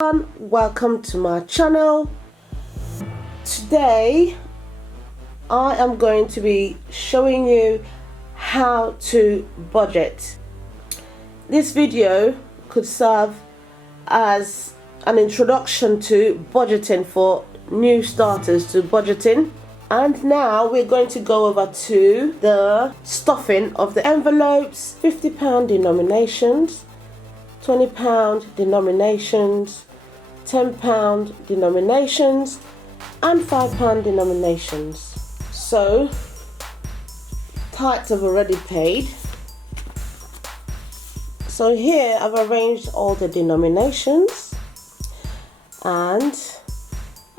Welcome to my channel. Today I am going to be showing you how to budget. This video could serve as an introduction to budgeting for new starters to budgeting. And now we're going to go over to the stuffing of the envelopes. £50 denominations, £20 denominations, £10 denominations and £5 denominations. So tithes have already paid. So here I've arranged all the denominations and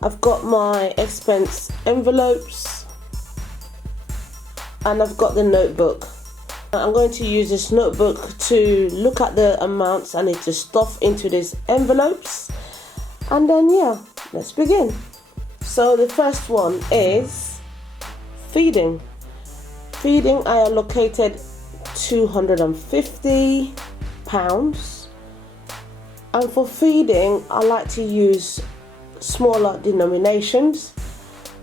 I've got my expense envelopes and I've got the notebook. I'm going to use this notebook to look at the amounts I need to stuff into these envelopes. And then let's begin. So the first one is feeding. Feeding, I allocated £250. And for feeding, I like to use smaller denominations.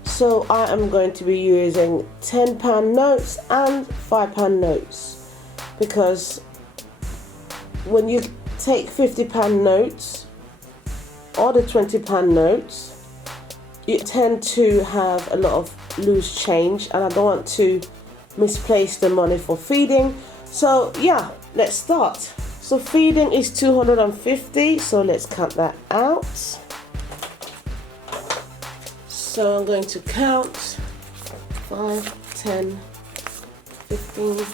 So I am going to be using £10 notes and £5 notes. Because when you take £50 notes, or the £20 notes, you tend to have a lot of loose change and I don't want to misplace the money for feeding. So let's start. So feeding is 250, so let's count that out. So I'm going to count 5, 10, 15,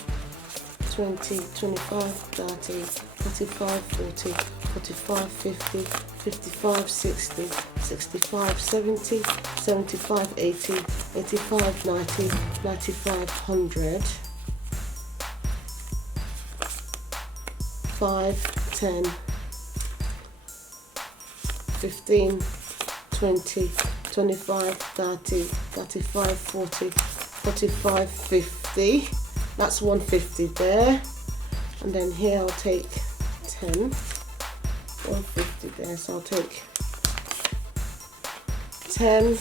20, 25, 30, 35, 40, 45, 50, 55, 60, 65, 70, 75, 80, 85, 90, 95, 100, 5, 10, 15, 20, 25, 30, 35, 40, 45, 50. That's 150 there. And then here I'll take 10. 150 there, so I'll take 10,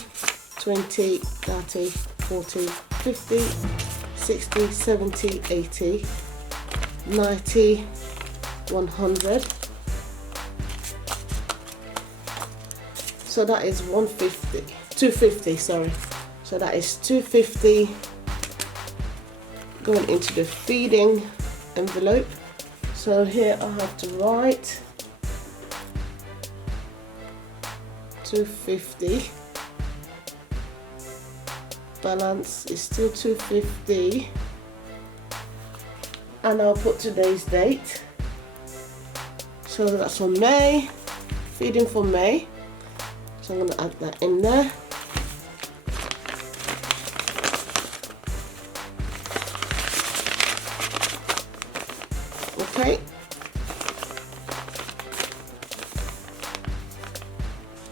20, 30, 40, 50, 60, 70, 80, 90, 100. So that is 150, 250, sorry. So that is 250 going into the feeding envelope. So here I have to write 250. Balance is still 250. And I'll put today's date. So that's for May, feeding for May. So I'm going to add that in there. Okay.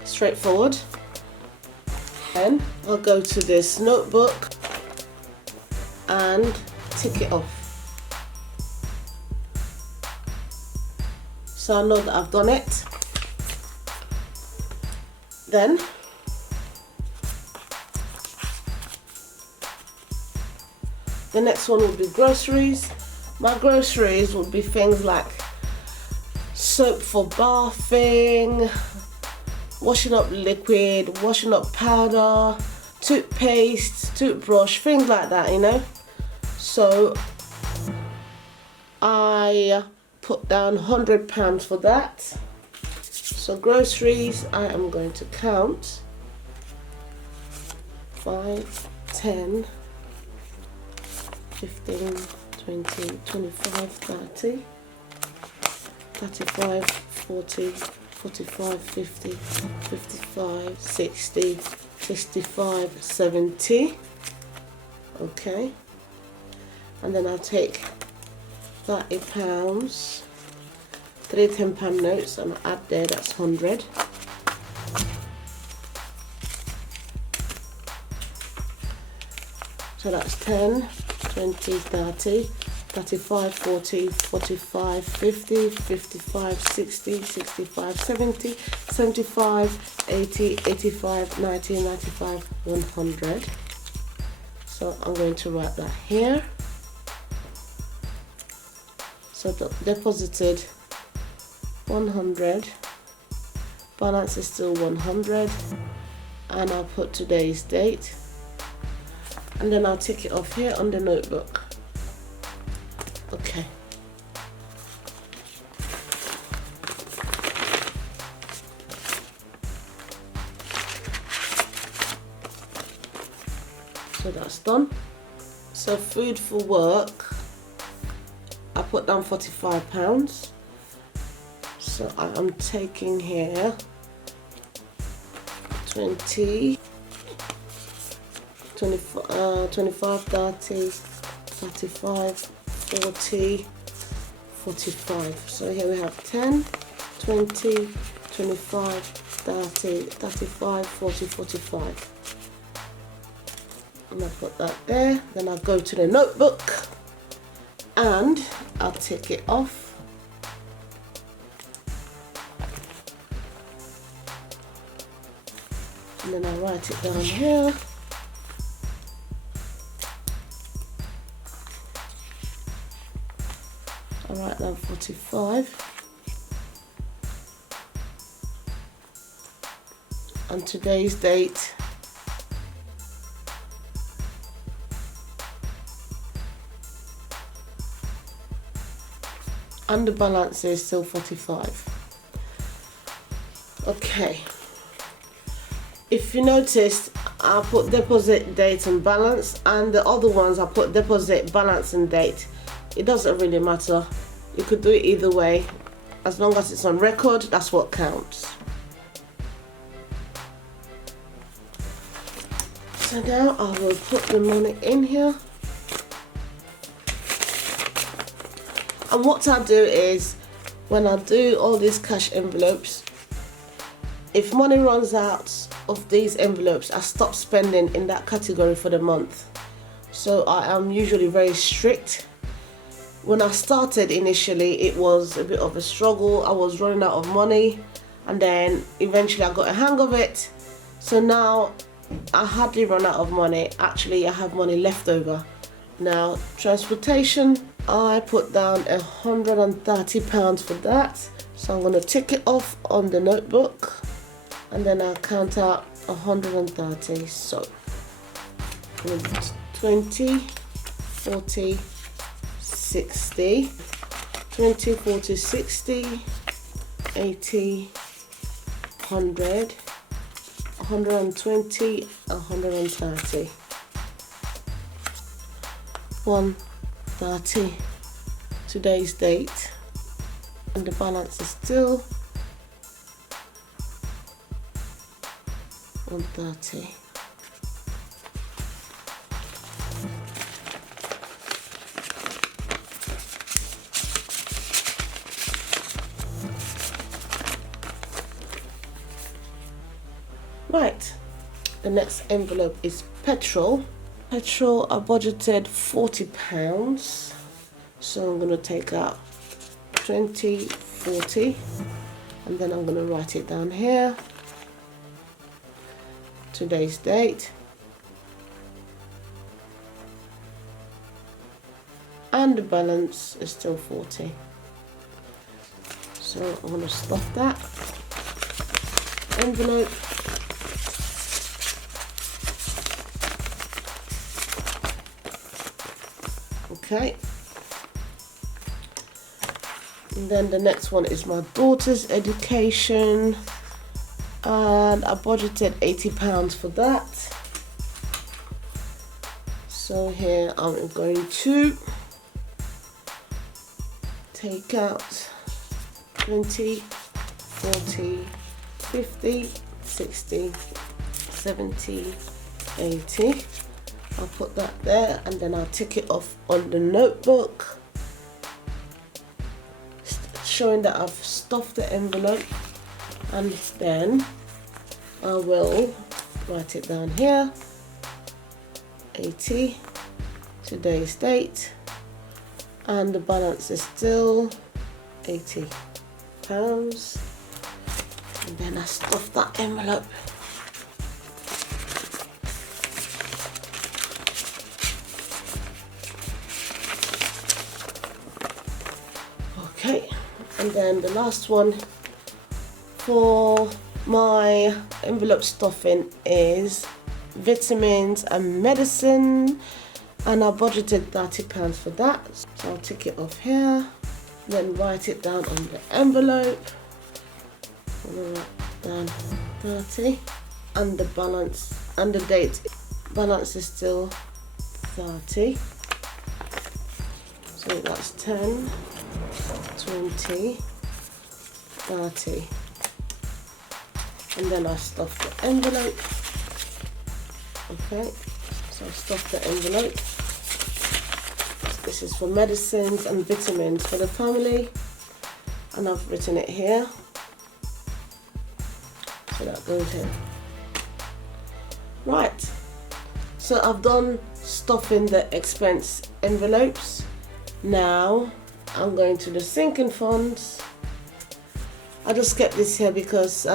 Straightforward. Then I'll go to this notebook and tick it off. So I know that I've done it. Then the next one will be groceries. My groceries would be things like soap for bathing, washing up liquid, washing up powder, toothpaste, toothbrush, things like that, So I put down £100 for that. So groceries, I am going to count 5, 10, 15, 20, 25, 30, 35, 40, 45, 50, 55, 60, 65, 70. Okay. And then I'll take £30, 3 £10 notes and add there, that's 100. So that's 10, 20, 30, 35, 40, 45, 50, 55, 60, 65, 70, 75, 80, 85, 90, 95, 100. So I'm going to write that here. So deposited 100, balance is still 100, and I'll put today's date, and then I'll tick it off here on the notebook. Okay. So that's done. So food for work, I put down £45. So I am taking here 20, 25, 30, 35, 40, 45. So here we have 10, 20, 25, 30, 35, 40, 45. And I'll put that there. Then I'll go to the notebook and I'll tick it off. And then I'll write it down here. I'll write down 45. And today's date. And the balance is still 45. Okay. If you noticed, I put deposit date and balance, and the other ones I put deposit, balance and date. It doesn't really matter. You could do it either way. As long as it's on record, that's what counts. So now I will put the money in here. And what I do is, when I do all these cash envelopes, if money runs out of these envelopes, I stop spending in that category for the month. So I am usually very strict. When I started initially, it was a bit of a struggle. I was running out of money, and then eventually I got a hang of it. So now I hardly run out of money. Actually, I have money left over. Now, transportation, I put down £130 for that. So I'm going to tick it off on the notebook, and then I'll count out 130. So 20, 40, 60, 20, 40, 60, 80, 100, 120, 130. 130, today's date, and the balance is still 130. Right, the next envelope is petrol. Petrol, I budgeted £40, so I'm going to take out 20, 40, and then I'm going to write it down here, today's date, and the balance is still 40. So I'm going to stuff that envelope. Okay, and then the next one is my daughter's education, and I budgeted £80 for that. So here I'm going to take out 20, 40, 50, 60, 70, 80. I'll put that there, and then I'll tick it off on the notebook, showing that I've stuffed the envelope, and then I will write it down here, 80, today's date, and the balance is still £80. And then I stuff that envelope. Okay, and then the last one for my envelope stuffing is vitamins and medicine, and I budgeted £30 for that, so I'll tick it off here, then write it down on the envelope. I'll write down 30, and the balance and the date balance is still 30, so that's 10, 20, 30, and then I stuff the envelope. Okay, so I stuff the envelope. This is for medicines and vitamins for the family, and I've written it here, so that goes in. Right, so I've done stuffing the expense envelopes. Now I'm going to the sinking funds. I just kept this here because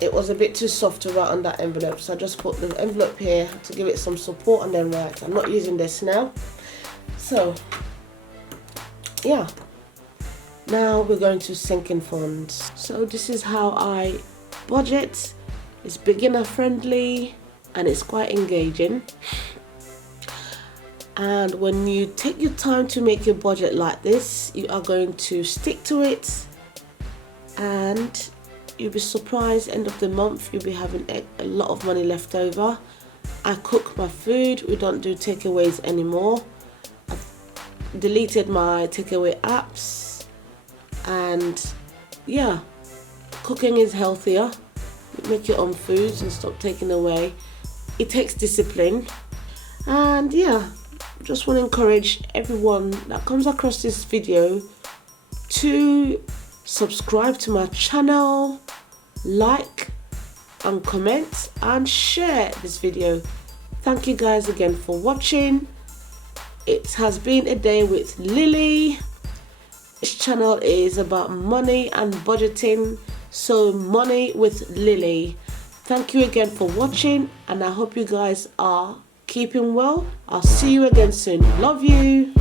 it was a bit too soft to write on that envelope, so I just put the envelope here to give it some support and then write. I'm not using this now. So yeah, now we're going to sinking funds. So this is how I budget. It's beginner friendly and it's quite engaging. And when you take your time to make your budget like this, you are going to stick to it, and you'll be surprised end of the month you'll be having a lot of money left over. I cook my food. We don't do takeaways anymore. I've deleted my takeaway apps, and yeah, cooking is healthier. You make your own foods and stop taking away. It takes discipline, and yeah, just want to encourage everyone that comes across this video to subscribe to my channel, like and comment and share this video. Thank you guys again for watching. It has been a day with Lily. This channel is about money and budgeting, so Money with Lily. Thank you again for watching, and I hope you guys are keeping well. I'll see you again soon. Love you.